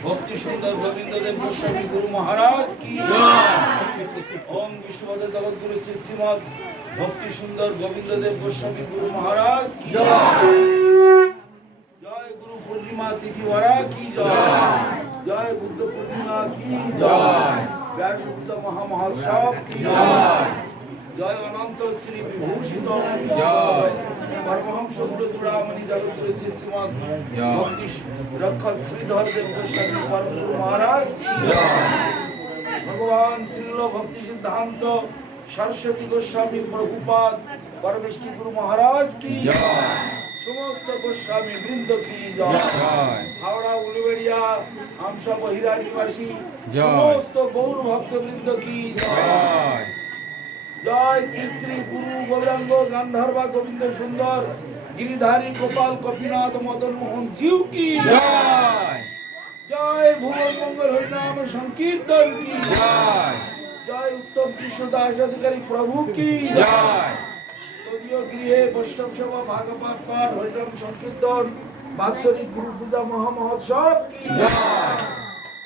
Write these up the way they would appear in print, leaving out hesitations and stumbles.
भक्ति सुंदर गोविंददेव गोस्वामी गुरु महाराज की ओम विष्णुपद जगत गुरु श्रीमद भक्ति सुंदर गोविंददेव गोस्वामी गुरु महाराज की जय गुरु पूर्णिमा तिथि वरा की जय बुद्ध पूर्णिमा की जय व्यास बुद्ध महामहोत्सव की जय अनंत श्री विभूषित जय परमहंस गुरु चूड़ामणि जगत गुरु श्रीमद भक्ति रक्षक श्रीधर देव गोस्वामी परम गुरु महाराज भगवान श्रील भक्ति सिद्धांत सरस्वती गोस्वामी प्रभुपाद परमेष्ठी गुरु महाराज की समस्त गोस्वामी वृंद की जय हावड़ा उलुबेड़िया आमसा बहिरा निवासी समस्त गौर भक्त वृंद की जय जय श्री श्री गुरु गौरांग गांधर्व गोविंद सुंदर गिरिधारी गोपाल कपिनाथ मदन मोहन जीव की जय जय भुवन मंगल हरिनाम संकीर्तन की जय जय उत्तम कृष्णदास अधिकारी प्रभु की जय तदीय गृहे वैष्णव सेवा भागवत पाठ हरिनाम संकीर्तन वात्सरिक गुरु पूजा महामहोत्सव की जय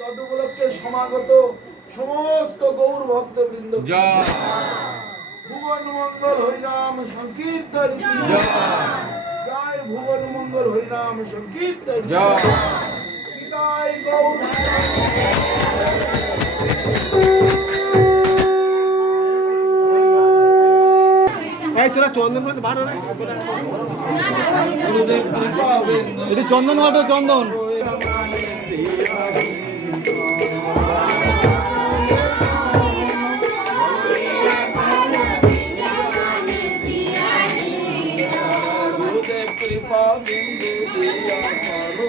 तदुपलक्षे समागत समस्त गौर भक्त वृंद जय भुवन मंगल हरिनाम संकीर्तन की जय जय भुवन मंगल हरिनाम संकीर्तन जय निताय गौर এই তোরা চন্দন মানে বার রে গুরুদেব কৃপা এটা চন্দন বাটো চন্দন गुरुदेव कृपा बिंदु दिया करो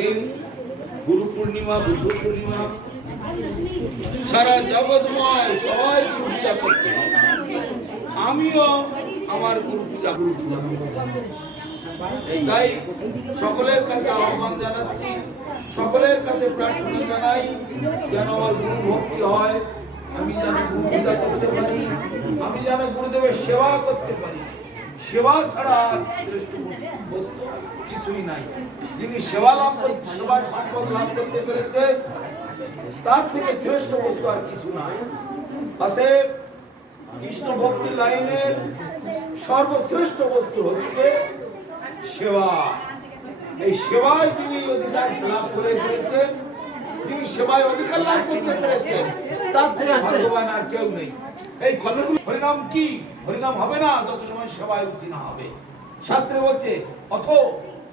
দিন গুরু পূর্ণিমা, বুদ্ধ পূর্ণিমা, সারা জগৎময় সবাই গুরু পূজা করছে। আমিও আমার গুরু পূজা করছি। তাই সকলের কাছে আহ্বান জানাচ্ছি, সকলের কাছে প্রার্থনা জানাই যেন আমার গুরু ভক্তি হয়, আমি যেন গুরু পূজা করতে পারি, আমি যেন গুরুদেবের সেবা করতে পারি। সেবা ছাড়া শ্রেষ্ঠ বস্তু কিছুই নাই। যিনি সেবা লাভ করতে, সেবা সম্পদ লাভ করতে পেরেছে, তার থেকে শ্রেষ্ঠ বস্তু আর কিছু নাই। অতএব কৃষ্ণ ভক্তি লাইনের সর্বশ্রেষ্ঠ বস্তু হচ্ছে সেবা। এই সেবায় যিনি অধিকার লাভ করে পেরেছেন, যিনি সেবায় অধিকার লাভ করতে পেরেছেন, তার থেকে ভাগ্যবান আর কেউ নেই। এই কতগুলো হরিনাম কি? হরিনাম হবে না যত সময় সেবায় রুচি না হবে। শাস্ত্রে বলছে অথ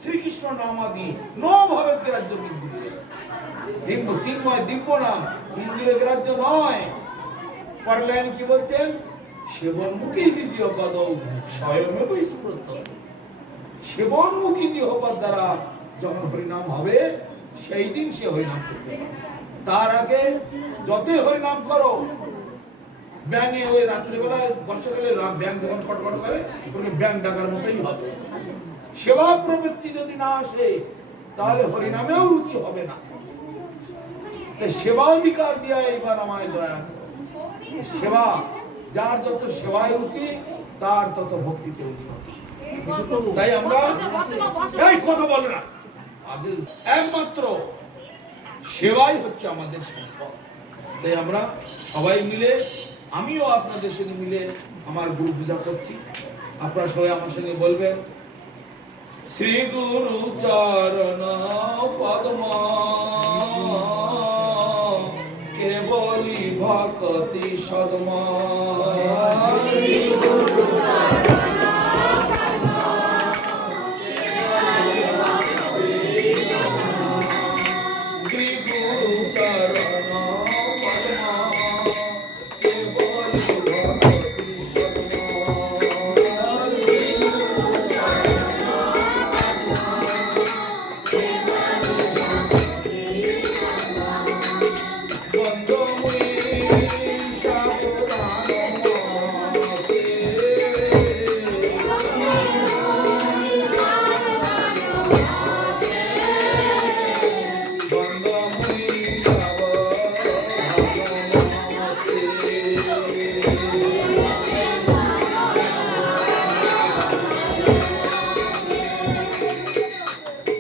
শ্রীকৃষ্ণ নামাদি নভাবে গ্রাহ্য দিব্য চিন্ময় দিব্য নাম ইন্দ্রিয় গ্রাহ্য নয়। পরলেন কি বলছেন? সেবনমুখী জিহ্বাদ স্বয়মেব স্ফুরত। সেবনমুখী জিহ্বার দ্বারা যখন হরিনাম হবে সেই দিন সে হরিনাম করতে পারে। তার আগে যতই হরিনাম করো, ব্যাঙে ওই রাত্রিবেলায় বর্ষাকালে ব্যাঙ যখন কটকট করে ব্যাঙ ডাকার মতোই হবে। সেবা প্রবৃত্তি যদি না আসে তাহলে হরিনামেও রুচি হবে না। সেবা অধিকার দিয়া এইবার আমায় দয়া করো। সেবা, যার যত সেবায় রুচি তার তত ভক্তিতে উন্নতি। তাই আমরা এই কথা বল না, একমাত্র সেবাই হচ্ছে আমাদের সম্পদ। তাই আমরা সবাই মিলে, আমিও আপনাদের সঙ্গে মিলে আমার গুরু পূজা করছি। আপনারা সবাই আমার সঙ্গে বলবেন, শ্রী গুরু চরণ পদ্ম কেবলি ভক্তি সদমা।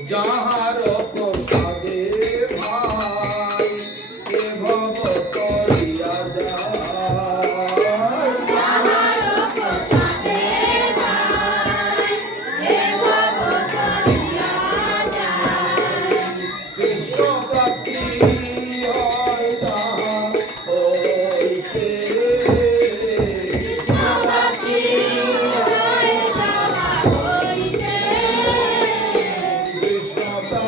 যাহার প্রসাদে ভাই এ ভব তরিয়া যায় কৃষ্ণ প্রাপ্তি হয় তাহা হইতে কৃষ্ণ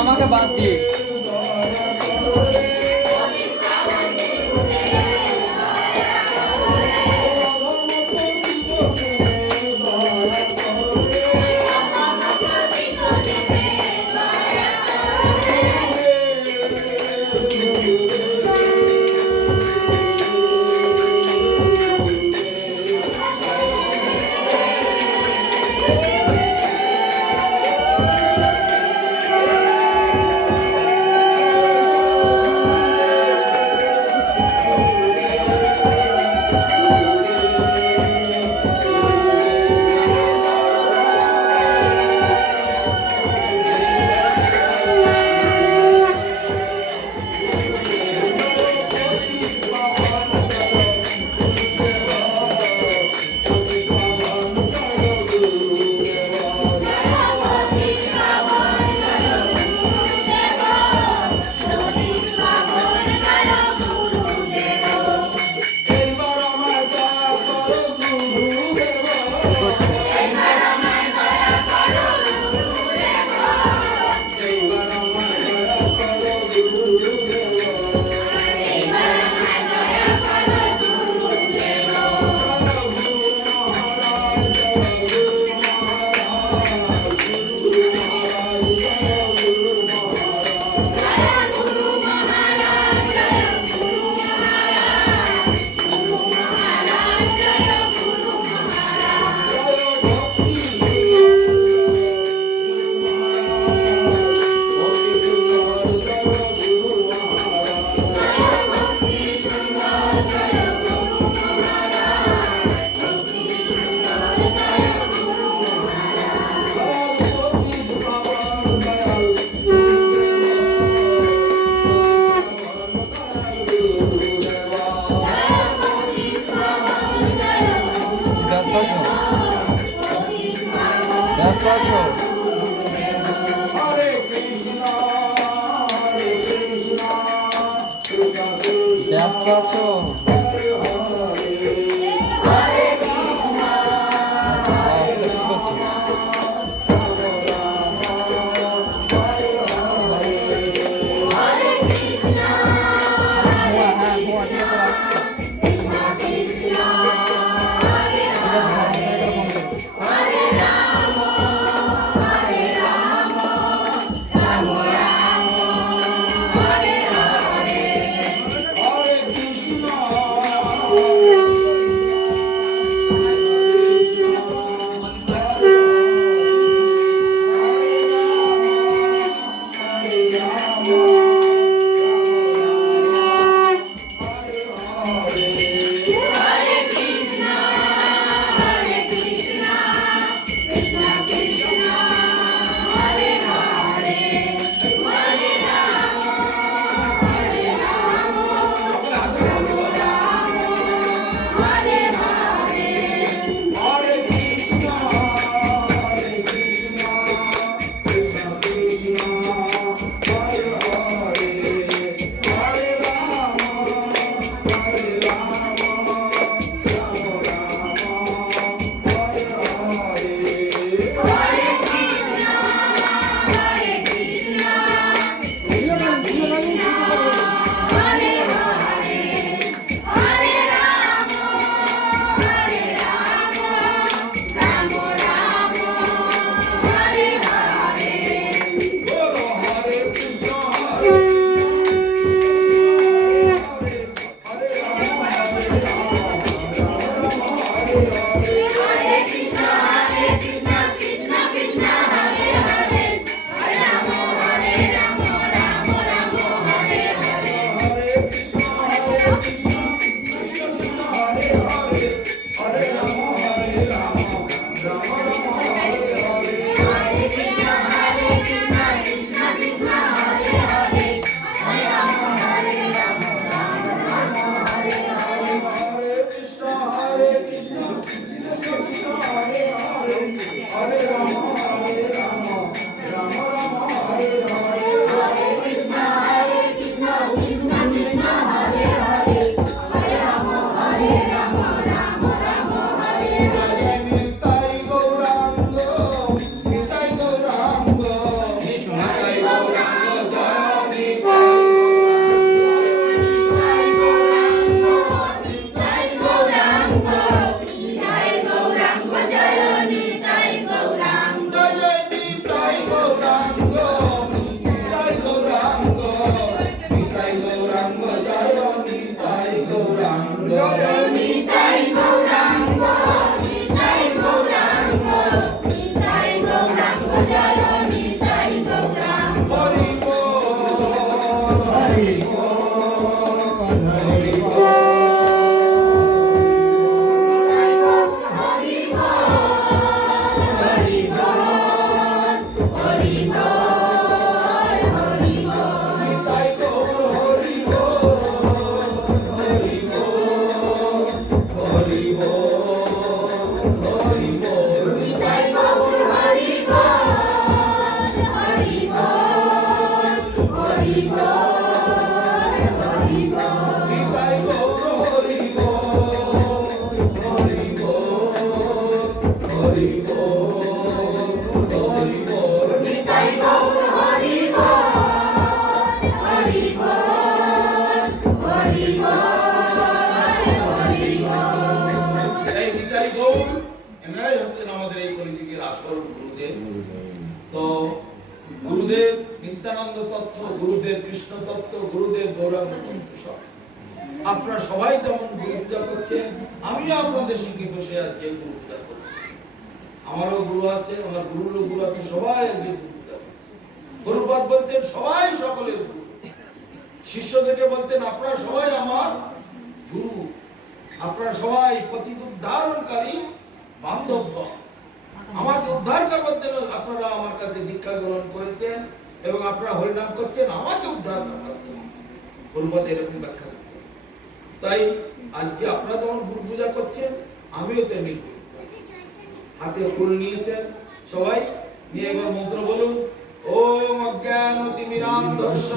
আমাকে বাদ দিয়ে ব্যস্ত আছো? ব্যস্ত আছো? এনারাই হচ্ছেন আমাদের এই কলিযুগের আসল গুরুদেব। তো গুরুদেব নিত্যানন্দ তত্ত্ব, গুরুদেব কৃষ্ণ তত্ত্ব, গুরুদেব গৌরাঙ্গ তত্ত্ব সব আপনারা সবাই যেমন গুরু পূজা করছেন, আমিও আপনাদের সঙ্গে বসে আজকে গুরু পূজা করছি। আমারও গুরু আছে, আমার গুরুরও গুরু আছে, সবাই আজকে গুরু পূজা করছে। গুরুপাদ বলতেন সবাই সকলের গুরু, শিষ্য থেকে বলতেন আপনারা সবাই আমার গুরু, আপনারা সবাই পতিত উদ্ধারণকারী বান্ধব, আমাকে উদ্ধার করবার জন্য আপনারা আমার কাছে দীক্ষা গ্রহণ করেছেন এবং আপনারা হরিনাম করছেন আমাকে উদ্ধার করবার জন্য। গুরুপাদ এরকম ব্যাখ্যা দিতেন। তাই আজকে আপনারা যেমন গুরু পূজা করছেন, আমিও তেমনি হাতে ফুল নিয়েছেন সবাই নিয়ে এবার মন্ত্র বলুন। ওম অজ্ঞানতিমিরান্ধস্য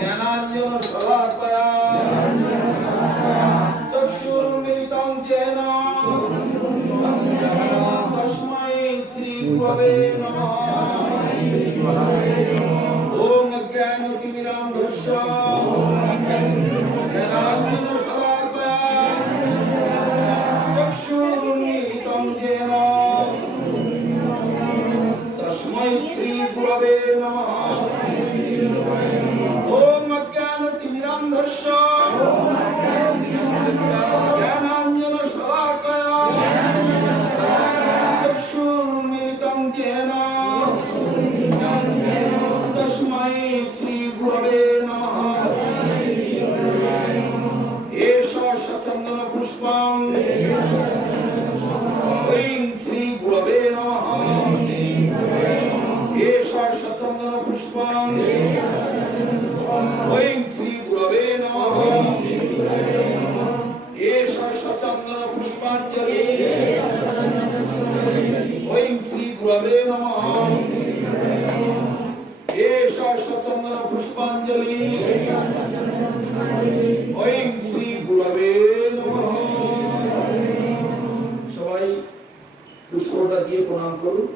জ্ঞানাঞ্জন শলাকয়া চক্ষুরুন্মিলিतं येन তস্मै শ্রী গুরবে নমঃ। ওম অজ্ঞানতিমিরান্ধস্য জ্ঞানাঞ্জন শলাকয়া চক্ষুরুন্মিলিतं येन তস্मै শ্রী গুরবে নমঃ। ওম অজ্ঞানতিমিরান্ধস্য জ্ঞানাঞ্জন শলাকয়া চক্ষুরুন্মিলিतं येन তস্मै শ্রী গুরবে নমঃ। এষ সচন্দন পুষ্পং ঐং শ্রী গুরবে নমঃ। এষ সচন্দন পুষ্পং ঐং শ্রী গুরবে নমঃ। এষ সচন্দন পুষ্পাঞ্জলি ঐং শ্রী গুরবে নমঃ। এষ সচন্দন পুষ্পাঞ্জলি ঐং শ্রী গুরবে নমঃ। সবাই পুষ্পটা দিয়ে প্রণাম করুন।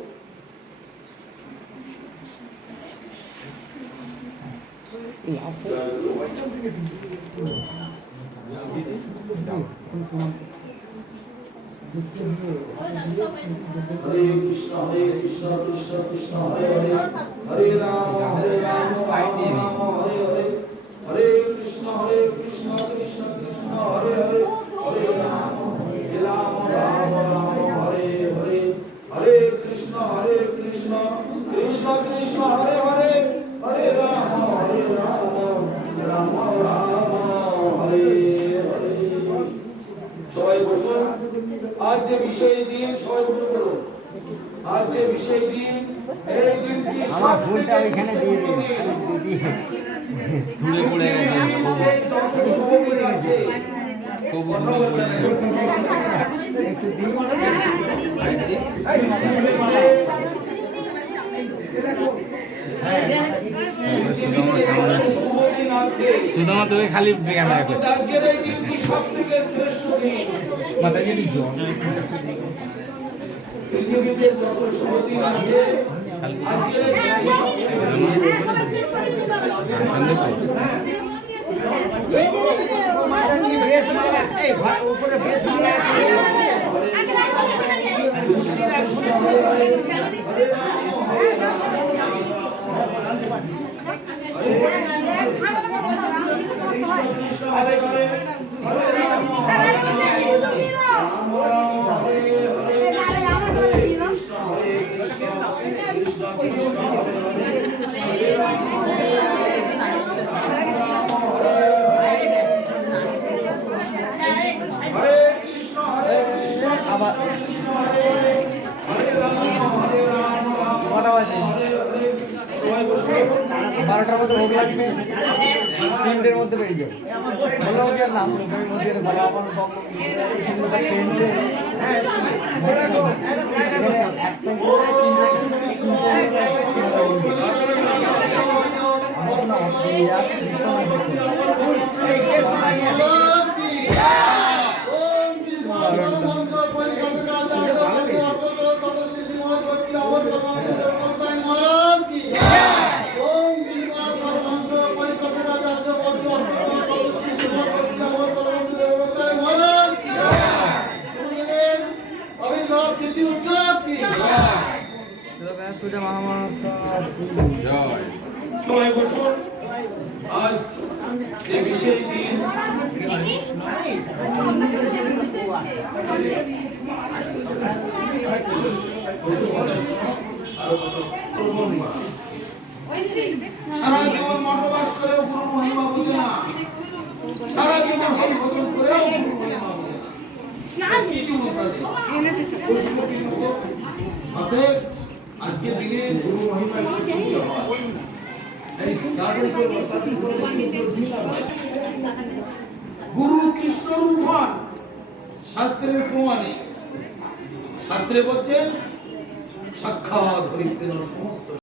হরে কৃষ্ণ কৃষ্ণ কৃষ্ণ হরে হরে, হরে রাম রাম রাম হরে হরে, হরে কৃষ্ণ কৃষ্ণ কৃষ্ণ হরে হরে, হরে রাম রাম রাম হরে হরে, হরে কৃষ্ণ কৃষ্ণ কৃষ্ণ হরে হরে, হরে রাম রাম রাম হরে হরে। সবাই বসুন। আজ যে বিষয় দিন সবাই বসুন। আজ যে বিষয় দিন, এই দিনটি আমার ভুলটা ওইখানে দিয়ে দিন। ধুলে পড়ে গেছে সুদামা তোকে খালি বেগানা আজকের এই দিনটি সবথেকে শ্রেষ্ঠ দিন। মাথা গেলি জল পৃথিবীতে যত শুভ দিন আছে, আজকের এই দিনটি 12টার মধ্যে ভোগ লাগবে, 3টের মধ্যে বেরিয়ে যাবে। বললাম যে নাম লোকের মধ্যে ভালো আমার সবাই বসুন। আজ এই বিশেষ দিন সারা জীবন মঠবাস করেও গুরু মহিমা বোঝে না, সারা জীবন হল ভজন করেও গুরু মহিমা বোঝে না। কি জীবন আছে? অতএব আজকের দিনে গুরু মহিমা একটু শুনতে হয়। এই তাড়াতাড়ি করবো, তাড়াতাড়ি করবো, গুরু কৃষ্ণ রূপবান শাস্ত্রের প্রমাণে, শাস্ত্রে বলছেন সাক্ষাৎ হরিতেন সমস্ত